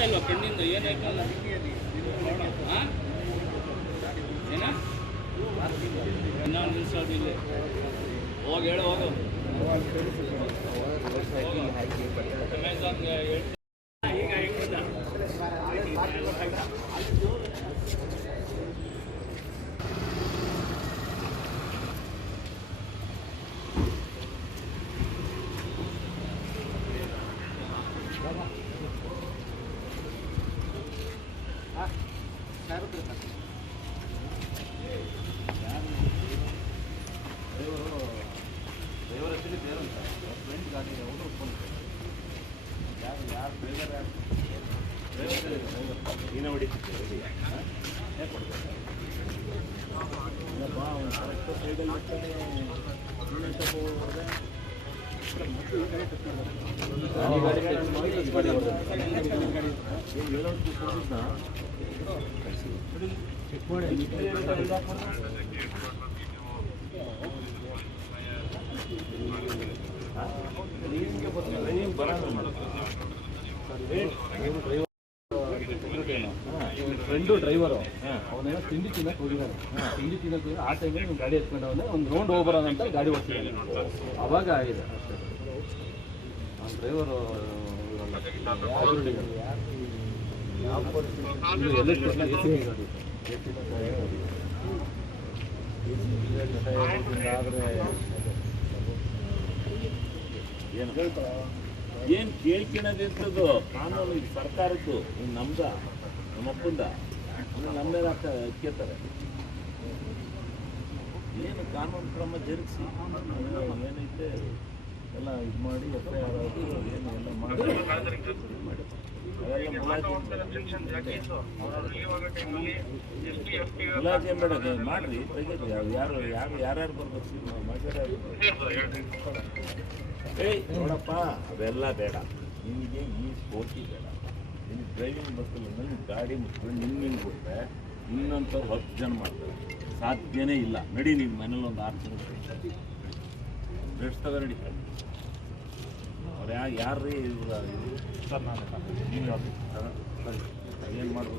ನೋಡ್ತಾ ಇಲ್ವಾ ಕಣ್ಣಿಂದ ಏನಾಯ್ತಲ್ಲ ಏನ ಇನ್ನೊಂದು ನಿಮಿಷ ಇಲ್ಲಿ ಹೋಗಿ ಹೇಳು ಹೋಗು ಅಮೆಝಾನ್ಗೆ ಹೇಳ್ತೀನಿ ಈಗ ಹೆಂಗಿಲ್ಲ ಡ್ರೈವರ್ ಹಚ್ಚಲಿ ಬೇರೆ ಅಂತ ಫ್ರೆಂಡ್ ಗಾಡಿ ಅವರು ಯಾರು ಡ್ರೈವರ್ ನೀನೇ ಹೊಡಿತಿದ್ದೆ ಹೇಗೆ ಕೊಡ್ಬೇಕು ಇಲ್ಲಪ್ಪ ಅವ್ನು ಕರೆಕ್ಟ್ ಸೈಡಲ್ಲಿ ಇರ್ತಾನೆ ಸ್ವಲ್ಪ ಹೋದರೆ ಚೆಕ್ ಮಾಡಿ ಫ್ರೆಂಡು ಡ್ರೈವರು ಅವನೇನೋ ತಿಂಡಿ ತಿನ್ನಕ್ಕೆ ಹೋಗಿದ್ದಾನೆ ತಿಂಡಿ ತಿನ್ನಕ್ಕೆ ಆ ಟೈಮಲ್ಲಿ ನೀವು ಗಾಡಿ ಎತ್ಕೊಂಡು ಅವನೇ ಒಂದು ರೌಂಡ್ ಹೋಗ್ಬರೋಣ ಅಂತ ಗಾಡಿ ಓಡಿಸಿದ್ದಾನೆ ಅವಾಗ ಆಗಿದೆ ಅಷ್ಟೇ ಅವ್ನು ಡ್ರೈವರು ಏನು ಕೇಳ್ಕೊಳೋದಿರ್ತದು ಕಾನೂನು ಇದು ಸರ್ಕಾರದ್ದು ಇನ್ನು ನಮ್ದ ನಮ್ಮಪ್ಪಂದ ನಮ್ಮ ಮೇಲೆ ಕೇಳ್ತಾರೆ ಏನು ಕಾನೂನು ಕ್ರಮ ಜರುಗಿಸಿ ಏನೈತೆ ಎಲ್ಲ ಇದು ಮಾಡಿ FIR ಆಗಿ ಏನು ಎಲ್ಲ ಮಾಡಿ ಮುಲಾಜಿ ಬೇಡ ಮಾಡ್ರಿ ಯಾರ್ಯಾರು ಬರ್ಬೇಕು ನೋಡಪ್ಪ ಅದೆಲ್ಲ ಬೇಡ ನಿನಗೆ ಈ ಸ್ಫೂರ್ತಿ ಬೇಡ ನಿನ್ನ ಡ್ರೈವಿಂಗ್ ಬಸ್ಸಲ್ಲಿ ನನಗೆ ಗಾಡಿ ಮುಚ್ಕೊಂಡು ನಿನ್ನ ಬಿಟ್ಟರೆ ಇನ್ನೊಂಥವ್ರು 10 ಜನ ಮಾಡ್ತಾರೆ ಸಾಧ್ಯನೇ ಇಲ್ಲ ನಡಿ ನಿಮ್ಮ ಮನೇಲಿ ಒಂದು 6 ಜನ ನಡೆಸ್ತವೆ ನಡಿ ಅವ್ರು ಯಾರ್ರೀ ಸರ್ ನಾನು ಏನು ಮಾಡಬೇಕು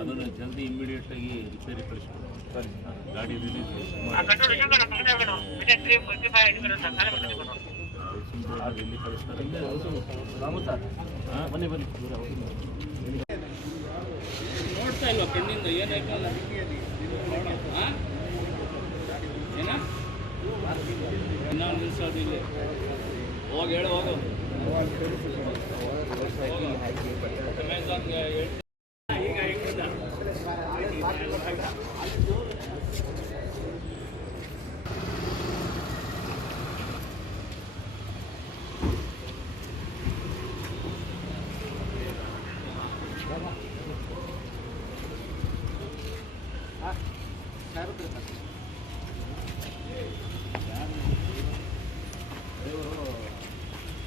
ಅದನ್ನು ಜಲ್ದಿ ಇಮ್ಮಿಡಿಯೇಟಾಗಿ ರಿಪೇರಿ ಕಳಿಸ್ಕೊಡು ಸರಿ ಗಾಡಿ ರಿಲೀಸ್ ಎಲ್ಲಿ ಕಳಿಸ್ತಾರೆ ರಾಮು ಸರ್ ಹಾಂ ಬನ್ನಿ ನೋಡ್ತಾ ಇಲ್ವಾ ಕಣ್ಣಿಂದ ಏನಾಯ್ತಲ್ಲ ಏನ ಇನ್ನೊಂದು ನಿಮಿಷ ಇಲ್ಲಿ ಹೋಗಿ ಹೇಳು ಹೋಗು ಅಮೆಝಾನ್ಗೆ ಹೇಳ್ತೀನಿ ಈಗ ಹೆಂಗಿಲ್ಲ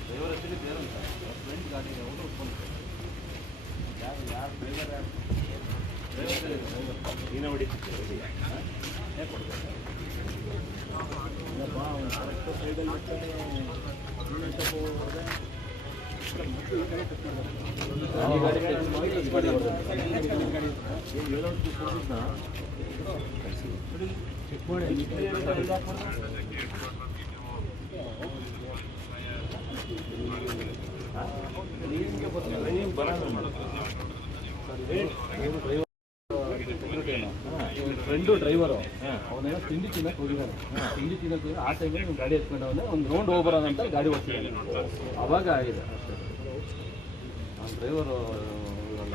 ಡ್ರೈವರ್ ಹಚ್ಚಲಿ ಬೇರೆ ಅಂತ ಫ್ರೆಂಡ್ ಗಾಡಿ ಅವರು ಯಾರು ಡ್ರೈವರ್ ನೀನೇ ಹೊಡಿತಿದ್ದೆ ಹೇಗೆ ಕೊಡ್ಬೇಕು ಇಲ್ಲಪ್ಪ ಅವ್ನು ಕರೆಕ್ಟ್ ಸೈಡಲ್ಲಿ ಇರ್ತಾನೆ ಸ್ವಲ್ಪ ಹೋದರೆ ಚೆಕ್ ಮಾಡಿ ಫ್ರೆಂಡು ಡ್ರೈವರು ಅವನೇನೋ ತಿಂಡಿ ತಿನ್ನಕ್ಕೆ ಹೋಗಿದ್ದಾನೆ ತಿಂಡಿ ತಿನ್ನಕ್ಕೆ ಆ ಟೈಮಲ್ಲಿ ನೀವು ಗಾಡಿ ಎತ್ಕೊಂಡು ಅವನೇ ಒಂದು ರೌಂಡ್ ಹೋಗ್ಬರೋಣ ಅಂತ ಗಾಡಿ ಓಡಿಸಿದ್ದಾನೆ ಅವಾಗ ಆಗಿದೆ ಅಷ್ಟೇ ಅವ್ನು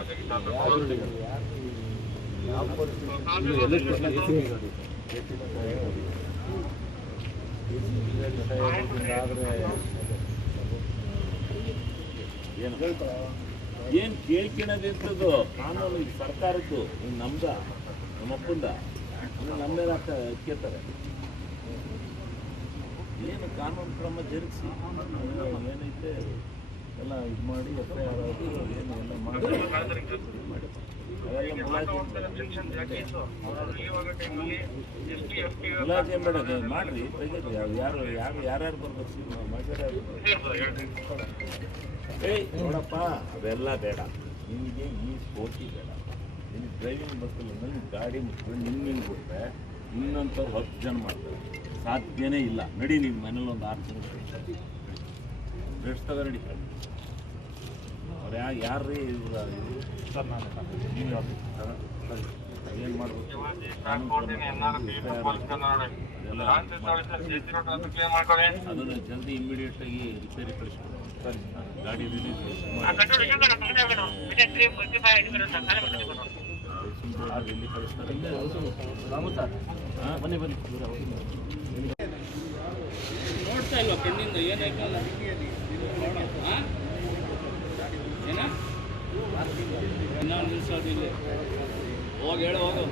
ಡ್ರೈವರು ಏನು ಕೇಳ್ಕೊಳೋದಿರ್ತದು ಕಾನೂನು ಇದು ಸರ್ಕಾರದ್ದು ಇನ್ನು ನಮ್ದ ನಮ್ಮಪ್ಪಂದ ನಮ್ಮ ಮೇಲೆ ಕೇಳ್ತಾರೆ ಏನು ಕಾನೂನು ಕ್ರಮ ಜರುಗಿಸಿ ಏನೈತೆ ಎಲ್ಲ ಇದು ಮಾಡಿ FIR ಆಗಿ ಏನು ಎಲ್ಲ ಮಾಡಿ ಅವೆಲ್ಲ ಮುಲಾಜಿ ಬೇಡ ಮಾಡ್ರಿ ತೆಗೀರಿ. ಯಾರ್ಯಾರು ಬರ್ಬೇಕು ನೋಡಪ್ಪ, ಅವೆಲ್ಲ ಬೇಡ. ನಿಮಗೆ ಈ ಸ್ಫೂರ್ತಿ ಬೇಡ. ನಿಮಗೆ ಡ್ರೈವಿಂಗ್ ಬಸ್ಸಲ್ಲಿ ನಿಮ್ಗೆ ಗಾಡಿ ಮುಚ್ಕೊಂಡು ನಿಮ್ಗೆ ಬಿಟ್ರೆ ಇನ್ನಂಥವ್ರು 10 ಜನ ಮಾಡ್ತಾರೆ. ಸಾಧ್ಯನೇ ಇಲ್ಲ. ನಡಿ, ನಿಮ್ಮ ಮನೇಲಿ ಒಂದು 6 ಜನ ರೆಸ್ಟ್ ತಗೋ ನಡಿ. ಅವ್ರು ಯಾರ್ರೀ ಸರ್? ನೀವು ಏನು ಮಾಡ್ಬೇಕು? ಅದನ್ನು ಜಲ್ದಿ ಇಮಿಡಿಯೇಟಾಗಿ ರಿಪೇರಿ ಕಳಿಸ್ಕೊಡಿ. ಗಾಡಿ ರಿಲೀಸ್ ಎಲ್ಲಿ ಕಳಿಸ್ತಾರೆ? ಬನ್ನಿ ನೋಡ್ತಾ ಇಲ್ವಾ ಕಣ್ಣಿಂದ ಏನಾಯ್ತಲ್ಲ? ಏನ ಇನ್ನೊಂದು ನಿಲ್ಸೋದಿಲ್ಲ. ಹೋಗಿ ಹೇಳು, ಹೋಗು.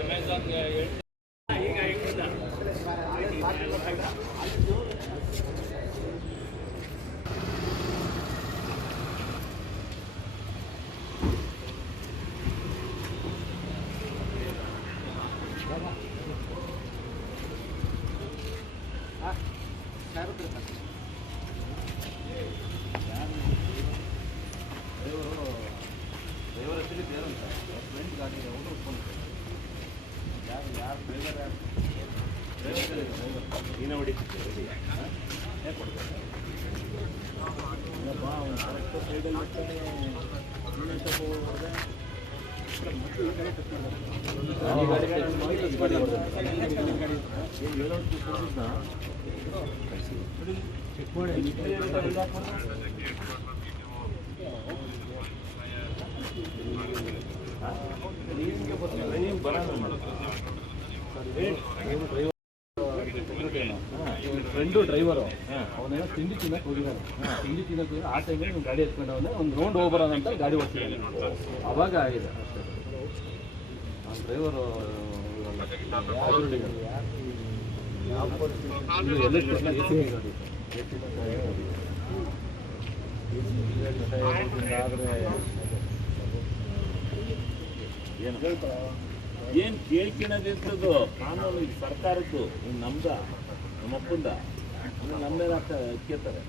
ಅಮೆಝಾನ್ಗೆ ಈಗ ಹೆಂಗಿಲ್ಲ ನೀನೇ ಹೊಡಿತಿದ್ದೆ ಯಾಕೆ ಕೊಡ್ತಾರೆ? ಇಲ್ಲಪ್ಪ, ಅವ್ನು ಕರೆಕ್ಟ್ ಸೈಡಲ್ಲಿ ಬಿಡ್ತಾನೆ. ಚೆಕ್ ಮಾಡಿ ನೀವು ಬರೋಣ. ಫ್ರೆಂಡು ಡ್ರೈವರು ಅವನೇನೋ ತಿಂಡಿ ತಿನ್ನಕ್ಕೆ ಹೋಗಿದ್ದಾನೆ. ತಿಂಡಿ ತಿನ್ನಕ್ಕೆ ಹೋಗಿ ಆ ಟೈಮಲ್ಲಿ ನೀವು ಗಾಡಿ ಎತ್ಕೊಂಡು ಅವನೇ ಒಂದು ರೌಂಡ್ ಹೋಗ್ಬರೋಣ ಅಂತ ಗಾಡಿ ಓಡಿಸಿದ್ದಾನೆ. ಅವಾಗ ಆಗಿದೆ ಅಷ್ಟೇ. ಆ ಡ್ರೈವರು ಏನು ಕೇಳ್ಕೊಳ್ಳೋದಿರ್ತದ್ದು ಕಾನೂನು ಇದು ಸರ್ಕಾರದ್ದು. ಇನ್ನು ನಮ್ದ, ನಮ್ಮಪ್ಪಂದ, ನಮ್ಮೇಲೆ ಕೇಳ್ತಾರೆ.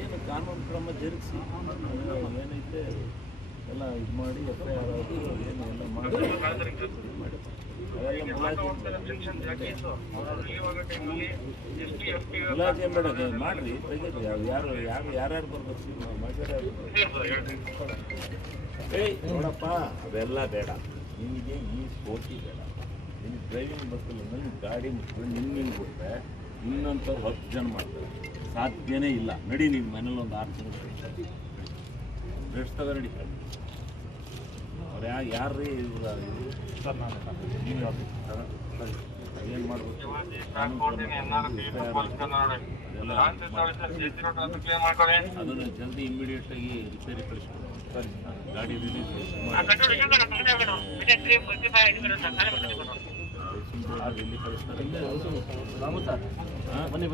ಏನು ಕಾನೂನು ಕ್ರಮ ಜರುಗಿಸಿ ಏನೈತೆ ಎಲ್ಲ ಇದು ಮಾಡಿ FIR ಏನು ಎಲ್ಲ ಮಾಡಿ ಅವೆಲ್ಲ ಮುಲಾಜಿ ಬೇಡ ಮಾಡ್ರಿ ತೆಗೀರಿ. ಯಾರ್ಯಾರು ಬರ್ಬೇಕು ನೋಡಪ್ಪ, ಅವೆಲ್ಲ ಬೇಡ. ನಿಮಗೆ ಈ ಸ್ಫೂರ್ತಿ ಬೇಡ. ನಿಮಗೆ ಡ್ರೈವಿಂಗ್ ಬಸ್ಸಲ್ಲಿ ನಿಮ್ಗೆ ಗಾಡಿ ಮುಚ್ಕೊಂಡು ನಿಮ್ಗೆ ಬಿಟ್ರೆ ಇನ್ನಂಥವ್ರು 10 ಜನ ಮಾಡ್ತಾರೆ. ಸಾಧ್ಯನೇ ಇಲ್ಲ. ನಡಿ, ನಿಮ್ಮ ಮನೇಲಿ ಒಂದು 6 ಜನ ರೆಸ್ಟ್ ತಗೋ ನಡಿ. ಅವ್ರು ಯಾರ್ರೀ ಸರ್? ನೀವು ಏನು ಮಾಡ್ಬೇಕು? ಅದನ್ನು ಜಲ್ದಿ ಇಮಿಡಿಯೇಟಾಗಿ ರಿಪೇರಿ ಕಳಿಸ್ಕೊಡಿ. ಗಾಡಿ ರಿಲೀಸ್ ಎಲ್ಲಿ ಕಳಿಸ್ತಾರೆ? ಬನ್ನಿ